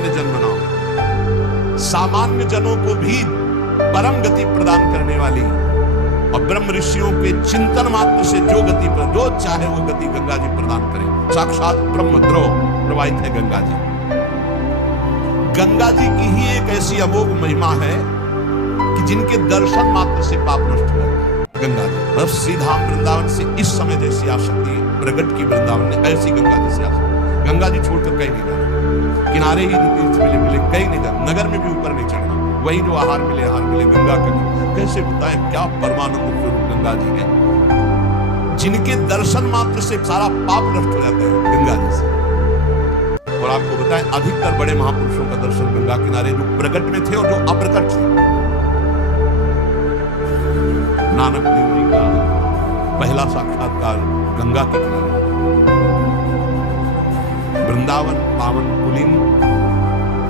सामान्य जन बनाओ, सामान्य जनों को भी परम गति प्रदान करने वाली और ब्रह्म ऋषियों के चिंतन मात्र से जो गति पर जो चाहे वो गति गंगा जी प्रदान करें। साक्षात ब्रह्म द्रोह प्रवाहित है गंगा जी। गंगा जी की ही एक ऐसी अमोघ महिमा है कि जिनके दर्शन मात्र से पाप नष्ट हो जाता है। गंगा जी बस सीधा वृंदावन से इस समय जैसी आसक्ति प्रगट की वृंदावन ने, ऐसी गंगा जी से आसक्ति। गंगा जी छोड़कर कहीं नहीं जाना, किनारे ही जो तीर्थ मिले मिले कहीं नहीं जाना, नगर में भी ऊपर नहीं चढ़ना, वही जो आहार मिले गंगा का। कैसे बताएं क्या परमानंद स्वरूप गंगा जी है, जिनके दर्शन मात्र से सारा पाप नष्ट हो जाता है गंगा जी से। और आपको बताएं अधिकतर बड़े महापुरुषों का दर्शन गंगा किनारे जो प्रकट में थे और जो अप्रकट थे। नानक देव जी का पहला साक्षात्कार गंगा के किनारे। वृंदावन पावन पुलिन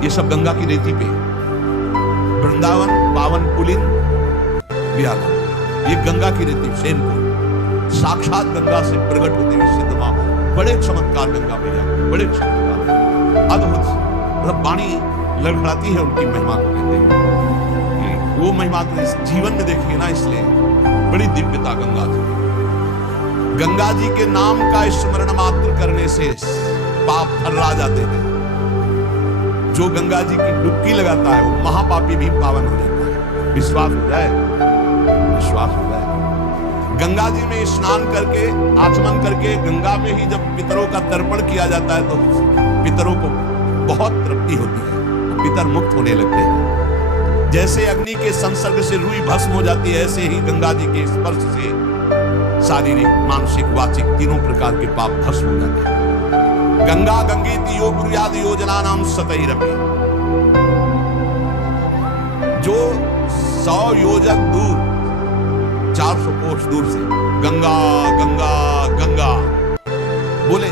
ये सब गंगा की रेती पे। वृंदावन पावन पुलिन व्याला ये गंगा की रेती सेनपुर। साक्षात गंगा से प्रकट होते हुए सिद्ध मां, बड़े चमत्कार गंगा मैया, बड़े चमत्कार अद्भुत, मतलब वाणी लड़खड़ाती है उनकी महिमा को कहते हैं। वो महिमा तो इस जीवन में देखिए ना, इसलिए बड़ी दिव्यता गंगा जी। गंगा जी के नाम का स्मरण मात्र करने से पाप फर्रा जाते हैं। जो गंगा जी की डुबकी लगाता है वो महापापी भी पावन हो जाता है। विश्वास हो जाए, विश्वास हो जाए। गंगा जी में स्नान करके आचमन करके गंगा में ही जब पितरों का तर्पण किया जाता है तो पितरों को बहुत तृप्ति होती है, तो पितर मुक्त होने लगते हैं। जैसे अग्नि के संसर्ग से रुई भस्म हो जाती है, ऐसे ही गंगा जी के स्पर्श से शारीरिक मानसिक वाचिक तीनों प्रकार के पाप भस्म हो जाते हैं। गंगा गंगेति यो गुरुयाद योजना नाम सतैरपि। जो 100 योजन दूर 400 कोस दूर से गंगा गंगा गंगा बोले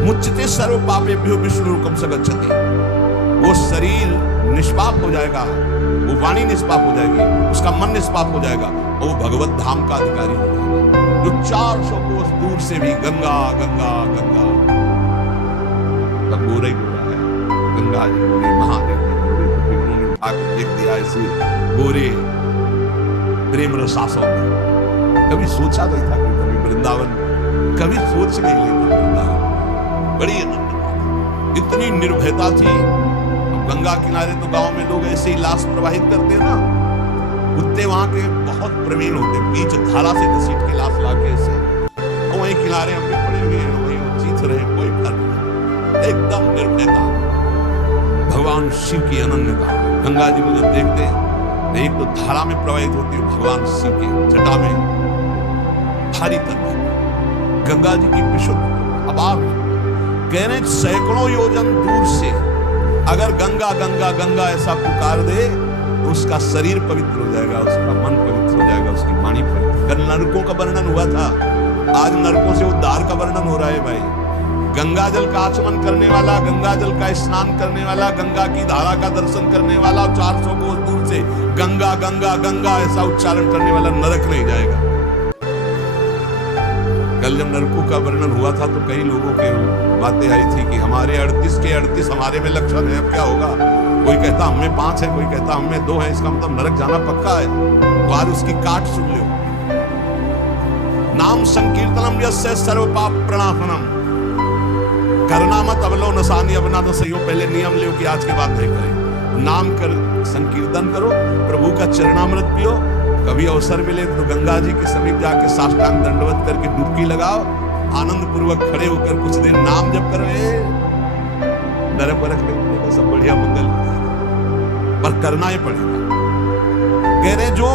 मुच्यते सर्व पापेभ्यो विष्णुरूपम स गच्छति, वो शरीर निष्पाप हो जाएगा, वो वाणी निष्पाप हो जाएगी, उसका मन निष्पाप हो जाएगा और वो भगवत धाम का अधिकारी हो जाएगा। जो 400 कोस दूर से भी गंगा गंगा गंगा, तब गोरा ही गोरा है गंगा जी, गोरे महादेव जी गोरे, तो उन्होंने उठा के देख दिया ऐसे गोरे प्रेम रसासों में। कभी सोचा नहीं था कि कभी वृंदावन, कभी सोच नहीं लेता वृंदावन। बड़ी इतनी निर्भयता थी। अब गंगा किनारे तो गांव में लोग ऐसे ही लाश प्रवाहित करते हैं ना, कुत्ते वहां के बहुत प्रवीण होते, बीच धारा से घसीट के लाश लाके ऐसे, और वहीं किनारे हम भी पड़े हुए हैं, वहीं वो जीत रहे, कोई फर्क नहीं, एकदम निर्भयता। भगवान शिव की अनन्यता। गंगा जी को जब देखते हैं, एक तो धारा में प्रवाहित होती है भगवान शिव के जटा में भारी तत्व, गंगा जी की विशुद्ध। अब आप कह रहे सैकड़ों योजन दूर से अगर गंगा गंगा गंगा ऐसा पुकार दे तो उसका शरीर पवित्र हो जाएगा, उसका मन पवित्र हो जाएगा, उसकी वाणी पवित्र। कल नरकों का वर्णन हुआ था, आज नरकों से उद्धार का वर्णन हो रहा है भाई। गंगा जल का आचमन करने वाला, गंगा जल का स्नान करने वाला, गंगा की धारा का दर्शन करने वाला, 400 कोस दूर से गंगा गंगा गंगा ऐसा उच्चारण करने वाला नरक नहीं जाएगा। कल जब नरकों का वर्णन हुआ था तो कई लोगों के बातें आई थी कि हमारे 38 के 38 हमारे में लक्षण है, अब क्या होगा। कोई कहता हमें 5 है, कोई कहता हमें 2 है, इसका मतलब नरक जाना पक्का है। तो आज उसकी काट सुन लो। नाम संकीर्तनम यस्य सर्व पाप प्रणाशनम। करना मत अवलो नसानी, अब ना तो सही हो, पहले नियम लो कि आज के बाद नहीं करें। नाम कर संकीर्तन करो, प्रभु का चरणामृत पियो, कभी अवसर मिले तो गंगा जी के समीप जाके साष्टांग दंडवत करके डुबकी लगाओ, आनंद पूर्वक खड़े होकर कुछ देर नाम जप करो। नरक वरक नहीं तो सब बढ़िया मंगल, पर करना ही पड़ेगा। कह रहे जो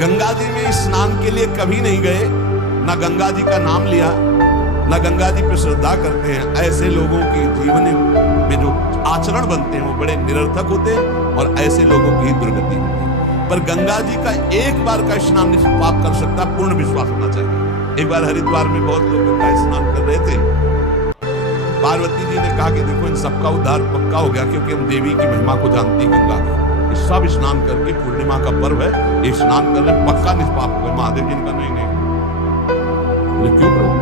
गंगा जी में स्नान के लिए कभी नहीं गए, ना गंगा जी का नाम लिया, ना गंगा जी पे श्रद्धा करते हैं, ऐसे लोगों के जीवन में जो आचरण बनते हैं वो बड़े निरर्थक होते हैं और ऐसे लोगों की दुर्गति होती है। पर गंगा जी का एक बार का स्नान निष्पाप कर सकता, पूर्ण विश्वास होना चाहिए। एक बार हरिद्वार में बहुत लोग गंगा स्नान कर रहे थे, पार्वती जी ने कहा कि देखो इन सबका उद्धार पक्का हो गया, क्योंकि हम देवी की महिमा को जानती गंगा की। सब स्नान करके, पूर्णिमा का पर्व है, ये स्नान कर रहे पक्का निष्पाप हो गए। महादेव जी ने कहा नहीं नहीं। क्यों प्रभु?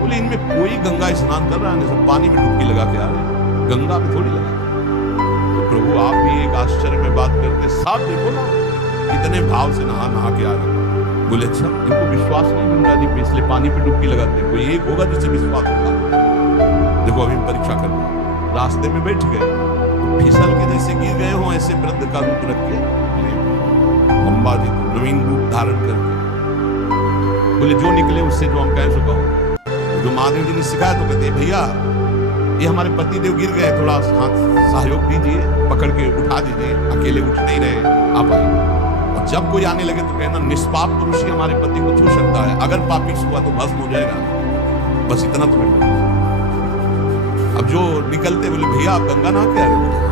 बोले इनमें कोई गंगा स्नान कर रहा है, सब पानी में डुबकी लगा के आ रहे हैं। गंगा में थोड़ी लगा। तो प्रभु आप भी एक आश्चर्य में बात करते, साफ देखो ना कितने भाव से नहा नहा के आ रहे। बोले अच्छा, इनको विश्वास नहीं गंगा जी पे, इसलिए पानी पे डुबकी लगाते। कोई एक होगा जिसे विश्वास होगा। देखो अभी परीक्षा कर रहे, रास्ते में बैठ गए, फिसल के जैसे गिर गए हो ऐसे वृद्ध का रूप रख के अम्बा जी को नवीन रूप धारण करके बोले जो निकले उससे जो हम कह सको। जो महादेव जी ने सिखाया तो कहते भैया ये हमारे पति देव गिर गए, थोड़ा हाथ सहयोग दीजिए, पकड़ के उठा दीजिए, अकेले उठ नहीं रहे, आप आइए। और जब कोई आने लगे तो कहना निष्पाप पुरुष ही हमारे पति को छू सकता है, अगर पापी छुआ तो भस्म हो जाएगा। बस इतना तुम्हें बोलो। अब जो निकलते बोले भैया आप गंगा नहा के आ रहे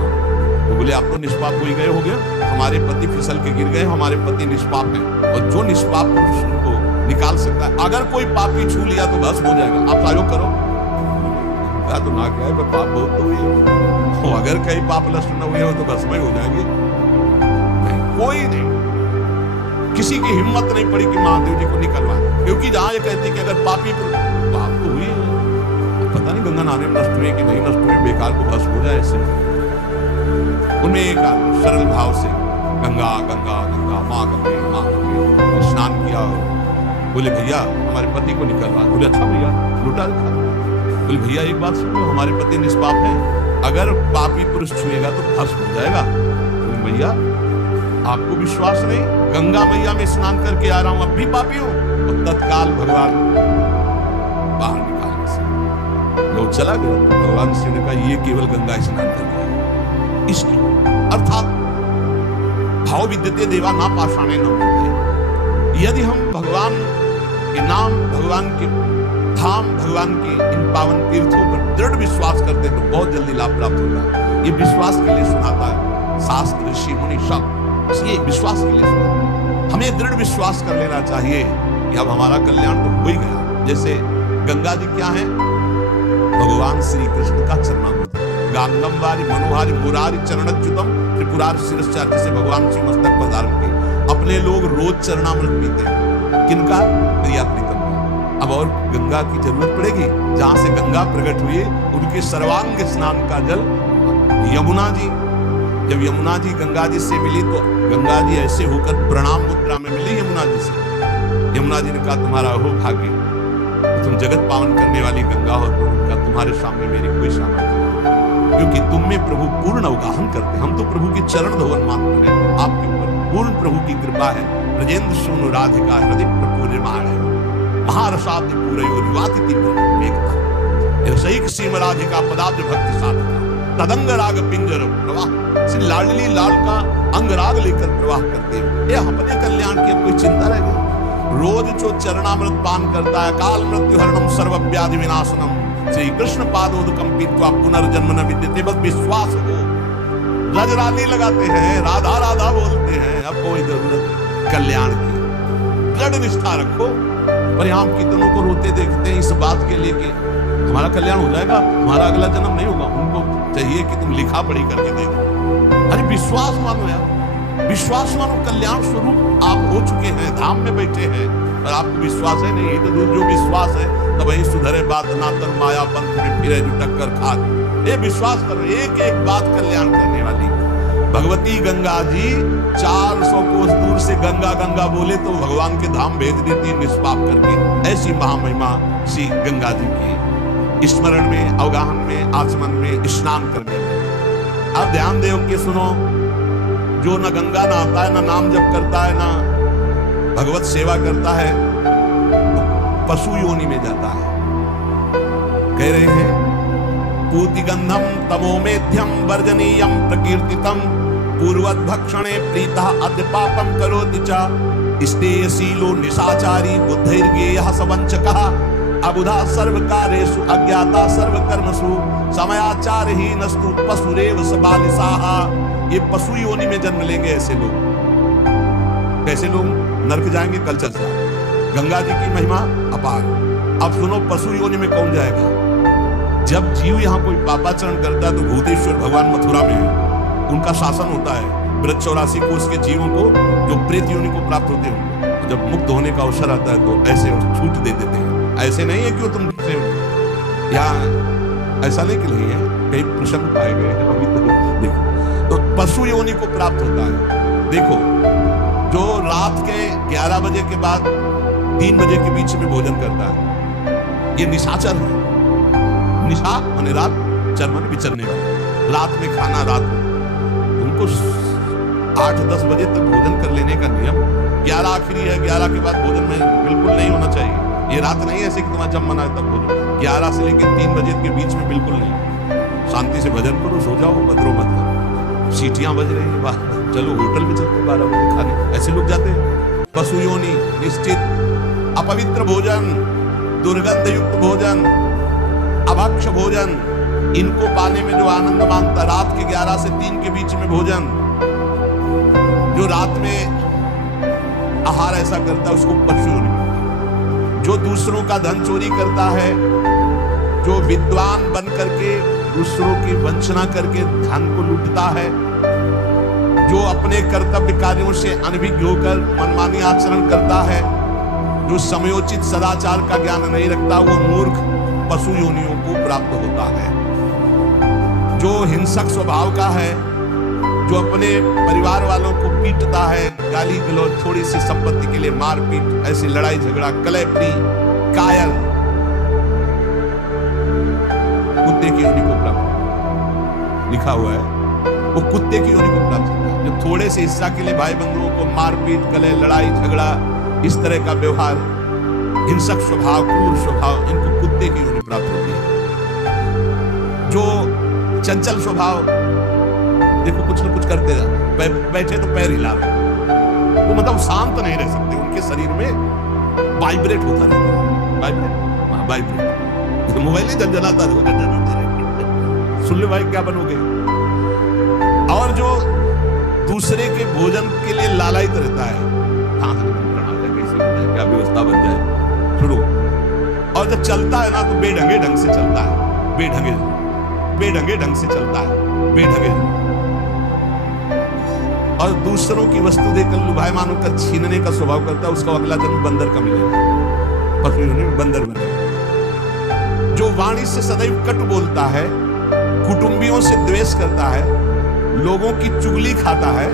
तो बोले आप तो निष्पाप हो ही गए हो गए, हमारे पति फिसल के गिर गए, हमारे पति निष्पाप हैं, और जो निष्पाप पुरुष उनको निकाल सकता है, अगर कोई पापी छू लिया तो भस्म हो जाएगा, आप सहयोग करो। तो ना क्या है, पाप बहुत तो हुई, अगर कहीं पाप नष्ट न हुए हो तो भस्म हो जाएगी। नहीं, कोई नहीं, किसी की हिम्मत नहीं पड़ी कि महादेव जी को निकलवाए, क्योंकि जहां ये कहते कि अगर पापी पाप तो हुई, पता नहीं गंगा नहाने में नष्ट हुए कि नहीं नष्ट हुए, बेकार को भस्म हो जाए ऐसे। उनमें एक सरल भाव से गंगा गंगा गंगा माँ गंगे माँ गंगे स्नान किया। बोले भैया हमारे पति को निकलवा। बोले अच्छा भैया लुटा रखा। बोले भैया एक बात सुनो, हमारे पति निष्पाप हैं, अगर पापी पुरुष छुएगा तो भस्म हो जाएगा। बोले भैया आपको विश्वास नहीं, गंगा मैया में स्नान करके आ रहा हूं, अब भी पापी हूं। और तत्काल भगवान बाहर निकालने से लोग चला गया। भगवान शिव ने कहा ये केवल गंगा स्नान कर रहा है, इसलिए अर्थात भाव विद्यते देवा ना पाषाणे न मूढ़े। यदि हम भगवान के नाम, भगवान के धाम, भगवान के इन पावन तीर्थों पर दृढ़ विश्वास करते तो बहुत जल्दी लाभ प्राप्त होगा। ये विश्वास के लिए सुनाता है शास्त्र ऋषि मुनि सब, ये विश्वास के लिए सुनाता। हमें दृढ़ विश्वास कर लेना चाहिए कि अब हमारा कल्याण तो हो ही गया। जैसे गंगा जी क्या है, भगवान श्री कृष्ण का चरणामृत, गांगम वारी मनोहारी मुरारी चरणच्युतम त्रिपुरार शिरश्चार, जैसे भगवान श्री मस्तक पर धारण किए। अपने लोग रोज चरणामृत पीते हैं, किनका? प्रिया प्रीतम का। अब और गंगा की जरूरत पड़ेगी? जहां से गंगा प्रकट हुई उनके सर्वांग स्नान का जल यमुना जी, जब यमुना जी गंगा जी से मिली तो गंगा जी ऐसे होकर प्रणाम मुद्रा में मिली यमुना जी से। यमुना जी ने कहा तुम्हारा हो भाग्य, तुम जगत पावन करने वाली गंगा हो, तो उनका तुम्हारे सामने मेरी कोई सामर्थ्य नहीं, क्योंकि तुम में प्रभु पूर्ण अवगाहन करते। हम तो प्रभु के चरण धोवन मानते हैं, आपके ऊपर पूर्ण प्रभु की कृपा है। ब्रजेंद्र सुनु राधिका हृदय प्रपूर्यमाण है, महारसाब्द पूरयो निवाति तीव्र एकता, रसैक सीम राधिका पदाब्ज भक्ति साधिका, तदंग राग पिंजर प्रवाह। श्री लाडली लाल का अंग राग लेकर प्रवाह करते हैं। ये अपने कल्याण की कोई चिंता रह गई? रोज जो चरणामृत पान करता है, काल मृत्यु हरणम सर्व व्याधि विनाशनम, श्री कृष्ण पादोदकम पीत्वा पुनर्जन्म न विद्यते, बस विश्वास हो। रजरानी लगाते हैं, राधा राधा बोलते हैं, अब कोई जरूरत कल्याण की, दृढ़ निष्ठा रखो। पर हम कितनों को रोते देखते हैं इस बात के लिए कि हमारा कल्याण हो जाएगा, हमारा अगला जन्म नहीं होगा। उनको चाहिए कि तुम लिखा पढ़ी करके देखो। अरे विश्वास मानो यार, विश्वास मानो। कल्याण स्वरूप आप हो चुके हैं, धाम में बैठे हैं, पर आपको विश्वास है नहीं। तो जो विश्वास है तो वही सुधरे बात ना तर माया पंथ में फिरे जो टक्कर खाद। ये विश्वास करो, एक एक बात कल्याण करने वाली। भगवती गंगा जी 400 कोस दूर से गंगा गंगा बोले तो भगवान के धाम भेज देती निष्पाप करके। ऐसी महामहिमा श्री गंगा जी की स्मरण में, अवगाहन में, आचमन में, स्नान करने में। अब ध्यान दे के सुनो, जो न गंगा नहाता है, न नाम जप करता है, न भगवत सेवा करता है, पशु योनि में जाता है। कह रहे हैं पूति गंधम तमो मेध्यम वर्जनीयम प्रकीर्तितम, पूर्वत भक्षणे प्रीता अद्य पापम करोति च, स्तेयशीलो निशाचारी बुद्धैर्गेयः सवंचकः, अबुधा सर्वकारेषु अज्ञाता सर्वकर्मसु, समयाचारहीनस्तु पशुरेव सबालिसाः। ये पशु योनि में जन्म लेंगे ऐसे लोग। कैसे लोग? नरक जाएंगे, कल चर्चा। गंगा जी की महिमा अपार। अब सुनो, पशु योनि में कौन जाएगा? जब जीव यहाँ कोई पापाचरण करता है तो भूतेश्वर भगवान मथुरा में है, उनका शासन होता है। ब्रज 84 कोष के जीवों को जो प्रेत योनि को प्राप्त होते हैं, जब मुक्त होने का अवसर आता है तो ऐसे छूट दे देते हैं। ऐसे नहीं है कि वो तुम यहाँ ऐसा नहीं कि नहीं है, कई प्रसंग पाए गए हैं अभी तो देखो। तो पशु योनि को प्राप्त होता है। देखो, जो रात के 11 बजे के बाद 3 बजे के बीच में भोजन करता है, ये निशाचर है। निशा माने रात, चर माने विचरने वाला। रात में खाना, रात में उनको 8-10 बजे तक भोजन कर लेने का नियम। 11 आखिरी है, 11 के बाद भोजन में बिल्कुल नहीं होना चाहिए। ये रात नहीं है ऐसे कि तुम्हारा जब मना है तब भोजन। 11 से लेकर 3 बजे के बीच में बिल्कुल नहीं। शांति से भजन करो, सो जाओ, बदरो मत करो। सीटियां बज रही है, चलो होटल में चलते 12 बजे खाने, ऐसे लोग जाते हैं। पशु योनि निश्चित अपवित्र भोजन, दुर्गंध युक्त भोजन, अभक्ष भोजन, इनको पाने में जो आनंद मानता, रात के 11 से 3 के बीच में भोजन, जो रात में आहार ऐसा करता है उसको पशु योनि। जो दूसरों का धन चोरी करता है, जो विद्वान बन करके दूसरों की वंचना करके धन को लूटता है, जो अपने कर्तव्य कार्यों से अनभिज्ञ होकर मनमानी आचरण करता है, जो समयोचित सदाचार का ज्ञान नहीं रखता, वो मूर्ख पशु योनियों को प्राप्त होता है। जो हिंसक स्वभाव का है, जो अपने परिवार वालों को पीटता है, गाली गलौज, थोड़ी सी संपत्ति के लिए मारपीट, ऐसी लड़ाई झगड़ा, कलहप्रिय, कायल, कुत्ते की योनि को प्राप्त, लिखा हुआ है वो कुत्ते की योनि को प्राप्त होता है। जो थोड़े से हिस्सा के लिए भाई बंधुओं को मारपीट, कलह, लड़ाई झगड़ा, इस तरह का व्यवहार, हिंसक स्वभाव, क्रूर स्वभाव, इनको कुत्ते की योनि प्राप्त होती है। जो चंचल स्वभाव, देखो कुछ न कुछ करते जाते, बैठे तो पैर हिला रहे, वो मतलब शांत नहीं रह सकते, उनके शरीर में वाइब्रेट होता रहता है। वाइब्रेट, मोबाइल ही झंझनाता रहे, सुन ले भाई क्या बनोगे। और जो दूसरे के भोजन के लिए लालायित रहता है, कहां से निमंत्रण आ जाए, कैसे हो जाए, क्या व्यवस्था बन जाए, शुरू। और जब चलता है ना तो बेढंगे ढंग से चलता है, बेढंगे ढंग से चलता है, बेढंगे। और दूसरों की वस्तु देकर लुभायमान होकर छीनने का स्वभाव करता है, उसका अगला जन्म बंदर का मिलेगा, पशु योनि में बंदर बनेगा। जो वाणी से सदैव कटु बोलता है, कुटुंबियों से द्वेष करता है, लोगों की चुगली खाता है,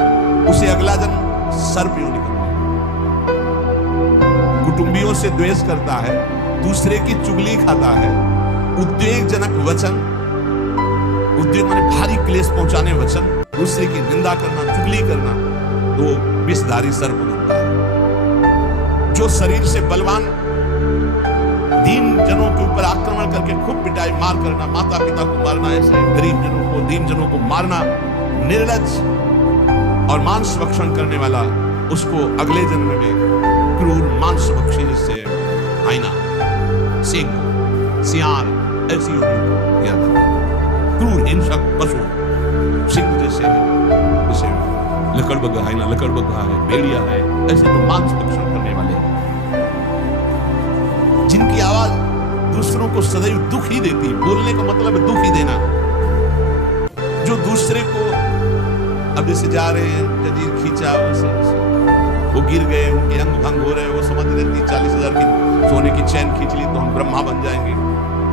उसे अगला जन्म सर्प योनि का मिलेगा। कुटुंबियों से द्वेष करता है, दूसरे की चुगली खाता है, उद्वेगजनक वचन, उद्वेग माने भारी क्लेश पहुंचाने वचन, दूसरे की निंदा करना, चुगली करना, तो विषधारी सर्प बनता है। जो शरीर से बलवान दीन जनों के ऊपर आक्रमण करके खूब पिटाई मार करना, माता पिता को मारना, ऐसे गरीब जनों को, दीन जनों को मारना, निर्लज्ज और मांस भक्षण करने वाला, उसको अगले जन्म में क्रूर मांस भक्षी, जैसे हाइना, सिंह, सियार, ऐसी योनि को दिया जाता है। क्रूर हिंसक पशु, सिंह जैसे लकड़बग्गा, हाइना लकड़बग्गा है, भेड़िया है, ऐसे जो मांस भक्षण करने वाले हैं, जिनकी आवाज दूसरों को सदैव दुख ही देती, बोलने का मतलब है दुख ही देना। जो दूसरे को, अब जैसे जा रहे हैं, जंजीर खींचा, वैसे वो गिर गए, उनके अंग भंग हो रहे, वो समझ रहे थे 40,000 की सोने की चैन खींच ली तो हम ब्रह्मा बन जाएंगे।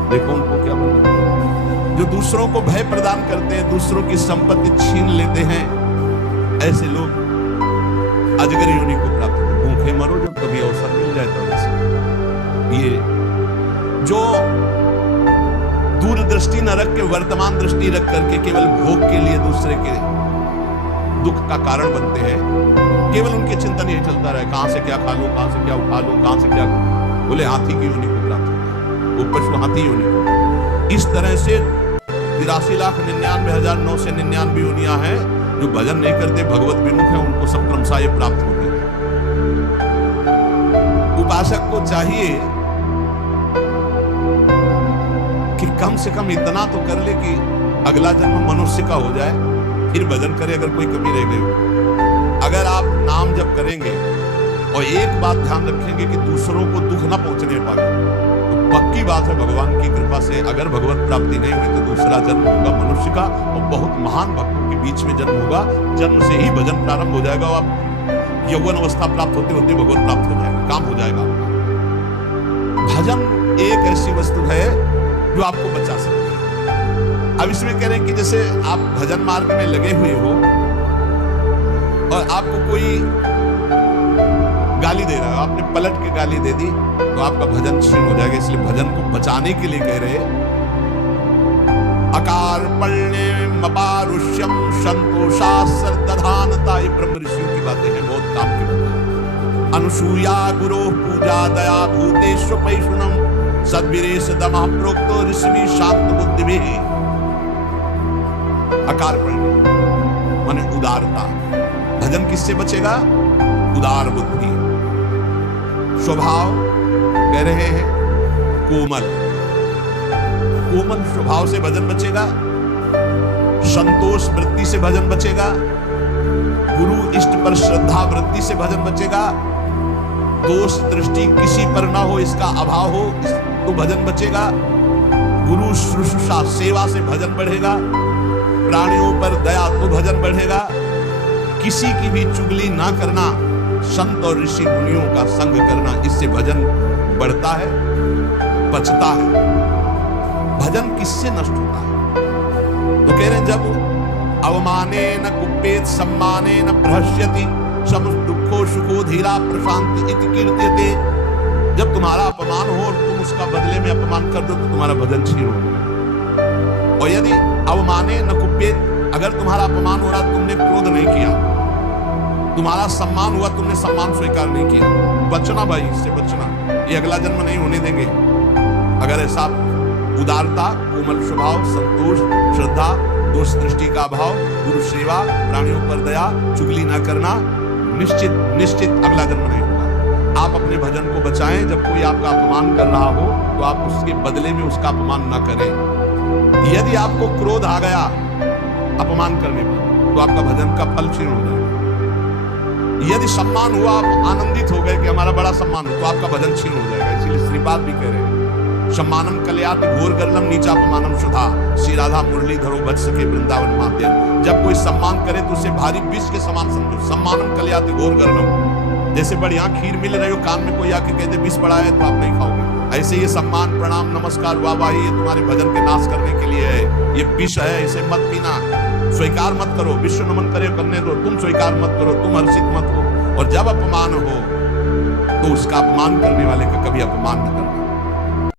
देखो उनको क्या बनना। जो दूसरों को भय प्रदान करते हैं, दूसरों की संपत्ति छीन लेते हैं, ऐसे लोग अजगर योनि को प्राप्त होते हैं। भूखे मरो जब कभी अवसर मिल जाए तो। ये जो दूरदृष्टि न रख के वर्तमान दृष्टि रख करके केवल भोग के लिए दूसरे के दुख का कारण बनते हैं, केवल उनके चिंतन यही चलता रहे, कहां से क्या खा लूं, कहां से क्या उठा लूं, कहां से क्या, बोले हाथी की योनि को प्राप्त होता है, वो पशु हाथी योनि को। इस तरह से 83,99,999 योनियां हैं जो भजन नहीं करते, भगवत विमुख है, उनको सब क्रमशः ये प्राप्त होते हैं। उपासक को चाहिए कि कम से कम इतना तो कर ले कि अगला जन्म मनुष्य का हो जाए, फिर भजन करे अगर कोई कमी रह गई। अगर आप नाम जप करेंगे और एक बात ध्यान रखेंगे कि दूसरों को दुख ना पहुंचने पाए, तो पक्की बात है भगवान की कृपा से अगर भगवत प्राप्ति नहीं हुई तो दूसरा जन्म होगा मनुष्य का, और बहुत महान भक्तों के बीच में जन्म होगा। जन्म से ही भजन प्रारंभ हो जाएगा और आप यौवन अवस्था प्राप्त होते होते भगवत प्राप्त हो जाएगा, काम हो जाएगा आपका। भजन एक ऐसी वस्तु है जो आपको बचा सकती है। अब इसमें कह रहे हैं कि जैसे आप भजन मार्ग में लगे हुए हो और आपको कोई गाली दे रहा है, आपने पलट के गाली दे दी तो आपका भजन क्षीण हो जाएगा। इसलिए भजन को बचाने के लिए कह रहे अकार पढ़ने मपारुष्यम संतोषा सर्वधानता। ये ब्रह्म ऋषियों की बातें हैं, बहुत काम की बातें हैं। अनुसूया गुरो पूजा दया भूतेश पैषुणम सद्वीरेश दमः प्रोक्तो ऋषि शांत बुद्धि भी। अकार पढ़ने माने उदारता। भजन किससे बचेगा? उदार बुद्धि। स्वभाव कह रहे हैं कोमल, कोमल स्वभाव से भजन बचेगा। संतोष वृत्ति से भजन बचेगा। गुरु इष्ट पर श्रद्धा वृत्ति से भजन बचेगा। दोष दृष्टि किसी पर ना हो, इसका अभाव हो तो भजन बचेगा। गुरु शुश्रूषा सेवा से भजन बढ़ेगा। प्राणियों पर दया तो भजन बढ़ेगा। किसी की भी चुगली ना करना, संत और ऋषि मुनियों का संग करना, इससे भजन बढ़ता है, बचता है। भजन किससे नष्ट होता है? तो कह रहे हैं जब अवमाने न कुप्पेत सम्माने न प्रहस्यति सम दुखो सुखो धीरा प्रशांति इति कीर्त्यते। जब तुम्हारा अपमान हो और तुम उसका बदले में अपमान कर दो तो तुम्हारा भजन क्षीण हो। और यदि अवमाने न कुप्पेत, अगर तुम्हारा अपमान हो रहा, तुमने क्रोध नहीं किया, तुम्हारा सम्मान हुआ, तुमने सम्मान स्वीकार नहीं किया, बचना भाई, इससे बचना। ये अगला जन्म नहीं होने देंगे। अगर ऐसा उदारता, कोमल स्वभाव, संतोष, श्रद्धा, दोष दृष्टि का अभाव, गुरु सेवा, प्राणियों पर दया, चुगली ना करना, निश्चित निश्चित अगला जन्म नहीं होगा। आप अपने भजन को बचाएं। जब कोई आपका अपमान कर रहा हो तो आप उसके बदले में उसका अपमान ना करें। यदि आपको क्रोध आ गया अपमान करने पर तो आपका भजन का फल क्षीण हो जाएगा। यदि सम्मान हुआ, आप आनंदित हो गए कि हमारा बड़ा सम्मान हो, तो आपका भजन क्षीण हो जाएगा। इसीलिए श्रीपाद भी कह रहे हैं सम्मानम कल्याति घोर गर्लम नीचापमानम सुधा श्री राधा मुरली धरो बच सके वृंदावन माध्यम। जब कोई सम्मान करे तो उसे भारी विष के समान समझो। सम्मानम कल्याति घोर गर्लम, जैसे बढ़िया खीर मिल रही हो, कान में कोई आके कहते विष पड़ा है तो आप नहीं खाओगे। ऐसे ये सम्मान प्रणाम नमस्कार वाहवाही ये तुम्हारे भजन के नाश करने के लिए है। ये विष है, इसे मत पीना, स्वीकार मत करो। विश्व नमन करे करने दो, तुम स्वीकार मत करो, तुम हर्षित मत हो। और जब अपमान हो तो उसका अपमान करने वाले का कभी अपमान न करना।